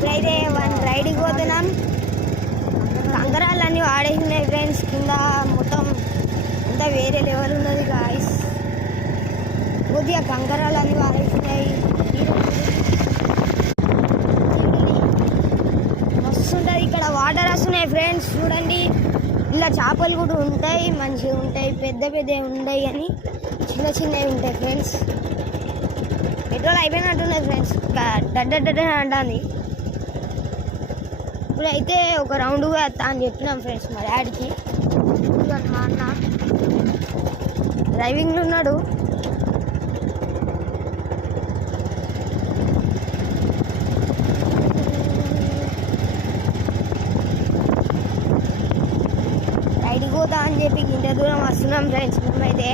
ఇప్పుడైతే వన్ రైడ్కి పోతున్నాం. కంకరాలన్నీ వాడేసినాయి ఫ్రెండ్స్. కింద మొత్తం అంతా వేరే లెవెల్ ఉన్నది గాయస్. కొద్దిగా కంకరాలన్నీ వాడేసినాయి. మస్తు ఉంటుంది ఇక్కడ. వాటర్ వస్తున్నాయి ఫ్రెండ్స్ చూడండి. ఇలా చేపలు కూడా ఉంటాయి, మంచిగా ఉంటాయి. పెద్ద పెద్దవి ఉంటాయి అని చిన్న చిన్నవి ఉంటాయి ఫ్రెండ్స్. పెట్రోల్ అయిపోయినట్టున్నది ఫ్రెండ్స్. డడ్డ అంటుంది. ఇప్పుడైతే ఒక రౌండ్ వేస్తా అని చెప్పినాం ఫ్రెండ్స్ మా డాడీకి. మా అన్న డ్రైవింగ్లో ఉన్నాడు. రైడ్కి పోతా అని చెప్పి ఇంత దూరం వస్తున్నాం ఫ్రెండ్స్. మేమైతే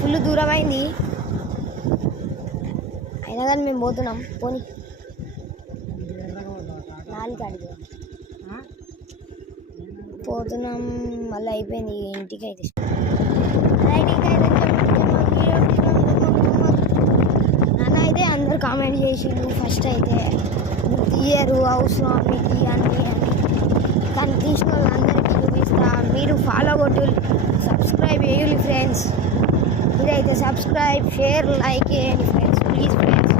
ఫుల్ దూరం అయింది, అయినా కానీ మేము పోతున్నాం. పోనీ నాలుగు అడిగి పోతున్నాం. మళ్ళీ అయిపోయింది ఇంటికి అయితే. నాన్న అయితే అందరు కామెంట్ చేసిండు ఫస్ట్ అయితే, తీయరు అవసరం మీకు అన్నీ అని. కానీ తీసిన వాళ్ళందరికీ చూపిస్తా. మీరు ఫాలో కొట్టు, సబ్స్క్రైబ్ చేయాలి ఫ్రెండ్స్. మీరైతే సబ్స్క్రైబ్, షేర్, లైక్ చేయండి ఫ్రెండ్స్ ప్లీజ్ ఫ్రెండ్స్.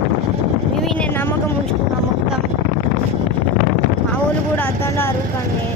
నేను నమ్మకం ఉంచుకున్నా మొత్తం. మా వాళ్ళు కూడా అద్దన్నారు కానీ